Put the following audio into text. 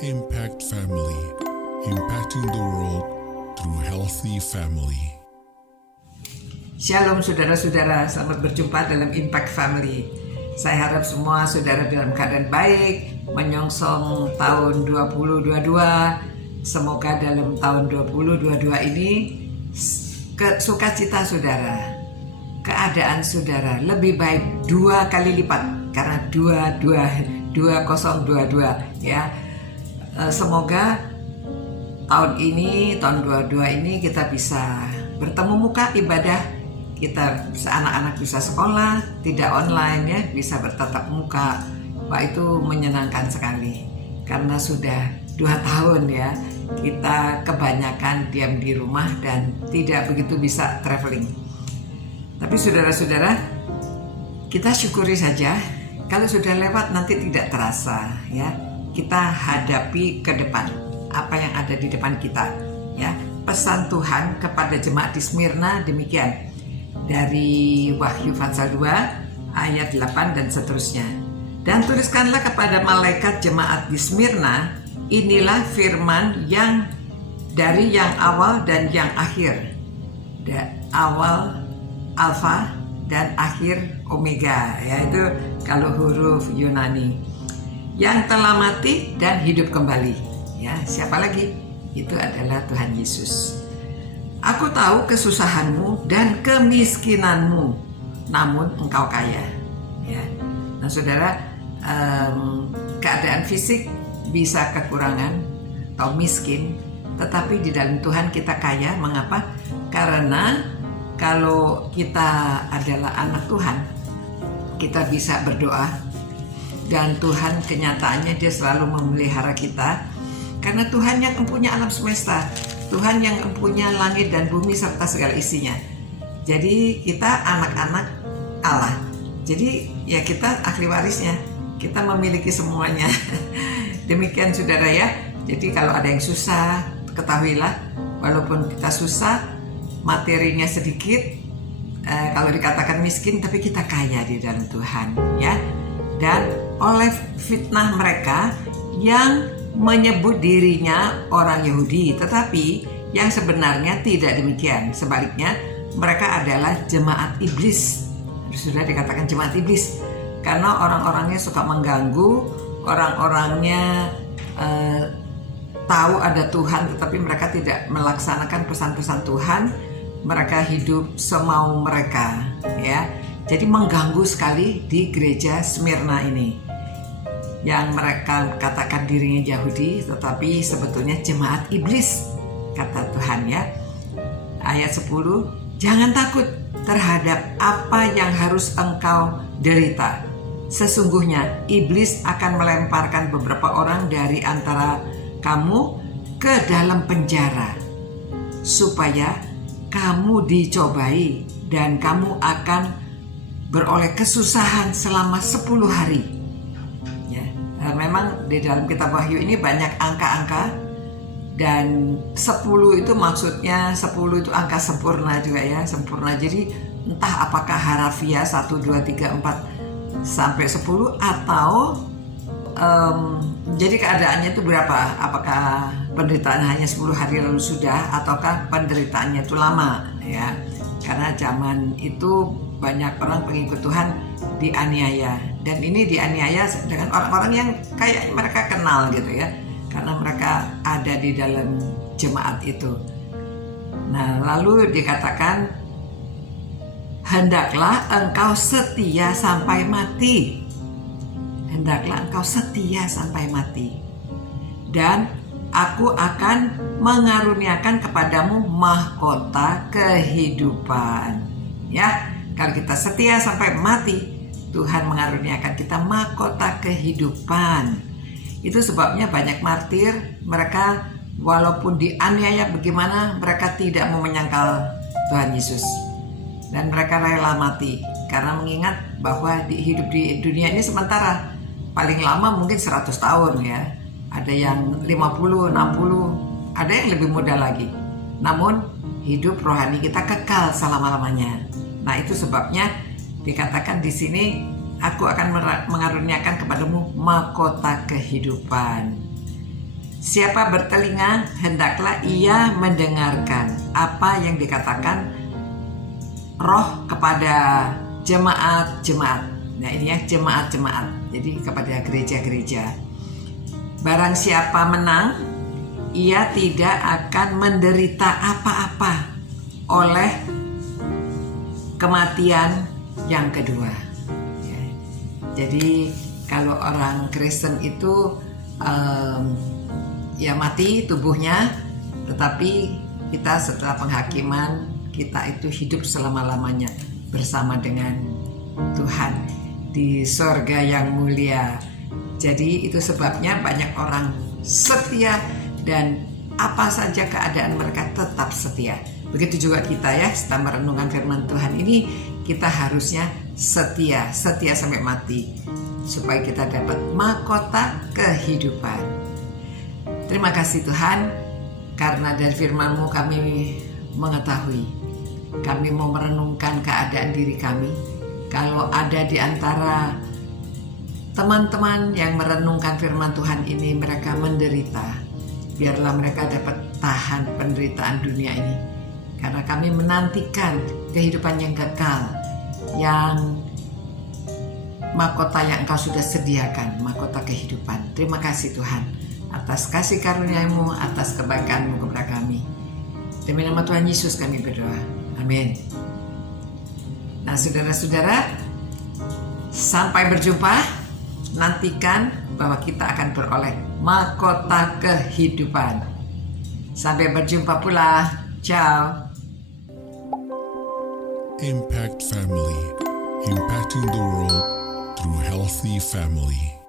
Impact Family, impacting the world through healthy family. Shalom saudara-saudara, selamat berjumpa dalam Impact Family. Saya harap semua saudara dalam keadaan baik, menyongsong tahun 2022. Semoga dalam tahun 2022 ini sukacita saudara, keadaan saudara lebih baik 2 kali lipat karena 2022 ya. Semoga tahun ini, tahun 22 ini kita bisa bertemu muka ibadah, kita anak-anak bisa sekolah, tidak online ya, bisa bertatap muka. Wah, itu menyenangkan sekali karena sudah 2 tahun ya kita kebanyakan diam di rumah dan tidak begitu bisa traveling. Tapi saudara-saudara, kita syukuri saja, kalau sudah lewat nanti tidak terasa ya. Kita hadapi ke depan apa yang ada di depan kita ya. Pesan Tuhan kepada jemaat di Smyrna demikian dari Wahyu pasal 2 ayat 8 dan seterusnya. Dan tuliskanlah kepada malaikat jemaat di Smyrna, inilah firman yang dari yang awal dan yang akhir, awal alfa dan akhir omega, yaitu kalau huruf Yunani, yang telah mati dan hidup kembali. Ya, siapa lagi? Itu adalah Tuhan Yesus. Aku tahu kesusahanmu dan kemiskinanmu, namun engkau kaya. Ya. Nah, saudara, keadaan fisik bisa kekurangan atau miskin, tetapi di dalam Tuhan kita kaya. Mengapa? Karena kalau kita adalah anak Tuhan, kita bisa berdoa. Dan Tuhan kenyataannya dia selalu memelihara kita. Karena Tuhan yang mempunyai alam semesta, Tuhan yang mempunyai langit dan bumi serta segala isinya. Jadi kita anak-anak Allah. Jadi ya kita ahli warisnya, kita memiliki semuanya. Demikian saudara ya. Jadi kalau ada yang susah, ketahuilah walaupun kita susah, materinya sedikit, kalau dikatakan miskin, tapi kita kaya di dalam Tuhan ya. Dan oleh fitnah mereka yang menyebut dirinya orang Yahudi, tetapi yang sebenarnya tidak demikian. Sebaliknya, mereka adalah jemaat iblis. Sudah dikatakan jemaat iblis karena orang-orangnya suka mengganggu, orang-orangnya tahu ada Tuhan, tetapi mereka tidak melaksanakan pesan-pesan Tuhan. Mereka hidup semau mereka, ya. Jadi mengganggu sekali di gereja Smyrna ini, yang mereka katakan dirinya Yahudi, tetapi sebetulnya jemaat iblis, kata Tuhan ya. Ayat 10, jangan takut terhadap apa yang harus engkau derita. Sesungguhnya iblis akan melemparkan beberapa orang dari antara kamu ke dalam penjara, supaya kamu dicobai dan kamu akan beroleh kesusahan selama 10 hari. Ya, memang di dalam kitab Wahyu ini banyak angka-angka, dan 10 itu maksudnya 10 itu angka sempurna juga ya, sempurna. Jadi entah apakah harafiah 1, 2, 3, 4 sampai 10 atau jadi keadaannya itu berapa? Apakah penderitaan hanya 10 hari lalu sudah, ataukah penderitaannya itu lama ya? Karena zaman itu banyak orang pengikut Tuhan dianiaya, dan ini dianiaya dengan orang-orang yang kayak mereka kenal gitu ya, karena mereka ada di dalam jemaat itu. Nah, lalu dikatakan, hendaklah engkau setia sampai mati. Hendaklah engkau setia sampai mati, dan aku akan mengaruniakan kepadamu mahkota kehidupan. Ya, kalau kita setia sampai mati, Tuhan mengaruniakan kita mahkota kehidupan. Itu sebabnya banyak martir, mereka walaupun dianiaya bagaimana, mereka tidak mau menyangkal Tuhan Yesus. Dan mereka rela mati, karena mengingat bahwa hidup di dunia ini sementara. Paling lama mungkin 100 tahun ya. Ada yang 50, 60, ada yang lebih muda lagi. Namun hidup rohani kita kekal selama-lamanya. Nah, itu sebabnya dikatakan di sini, aku akan mengaruniakan kepadamu mahkota kehidupan. Siapa bertelinga, hendaklah ia mendengarkan apa yang dikatakan Roh kepada jemaat-jemaat. Nah ini ya, jemaat-jemaat. Jadi kepada gereja-gereja. Barang siapa menang, ia tidak akan menderita apa-apa oleh kematian yang kedua. Ya. Jadi kalau orang Kristen itu ya mati tubuhnya, tetapi kita setelah penghakiman kita itu hidup selama-lamanya bersama dengan Tuhan di sorga yang mulia. Jadi itu sebabnya banyak orang setia dan apa saja keadaan mereka tetap setia. Begitu juga kita ya, setelah merenungkan firman Tuhan ini, kita harusnya setia sampai mati supaya kita dapat mahkota kehidupan. Terima kasih Tuhan, karena dari firman-Mu kami mengetahui, kami mau merenungkan keadaan diri kami. Kalau ada di antara teman-teman yang merenungkan firman Tuhan ini, mereka menderita, biarlah mereka dapat tahan penderitaan dunia ini. Karena kami menantikan kehidupan yang kekal, yang mahkota yang Engkau sudah sediakan, mahkota kehidupan. Terima kasih Tuhan atas kasih karunia-Mu, atas kebaikan-Mu kepada kami. Demi nama Tuhan Yesus kami berdoa. Amin. Nah saudara-saudara, sampai berjumpa. Nantikan bahwa kita akan beroleh mahkota kehidupan. Sampai berjumpa pula. Ciao. Impact Family, impacting the world through healthy family.